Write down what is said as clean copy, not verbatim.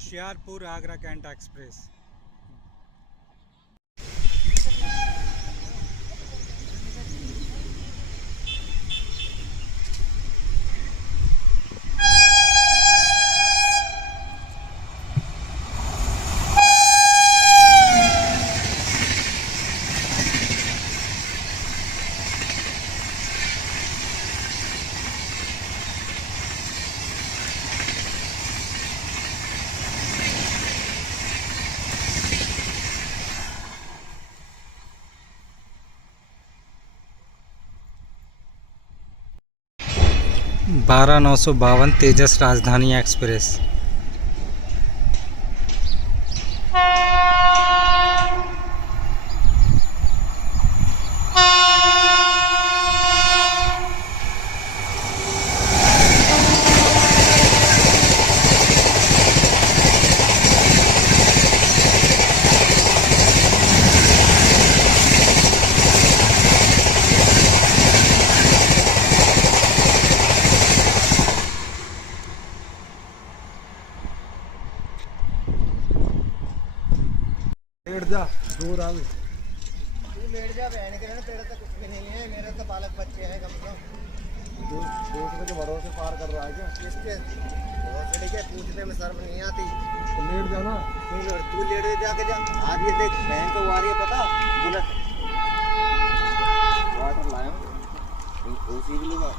Hoshiarpur Agra cantt express. बारह 952 तेजस राजधानी express. Late जा, दूर आ। तू लेट जा, बहन के ना, तेरा तो कुछ भी नहीं है, मेरे तो बालक बच्चे हैं कम से कम। दूसरे के भरोसे पार कर रहा है क्या? किसके बहुत बड़ी क्या पूछने में शर्म नहीं आती। तो लेट जा ना। तू लेट जाके जा। आज ये देख बहन तो आ रही है, पता बुलेट वाटर लाया उसी के लिए।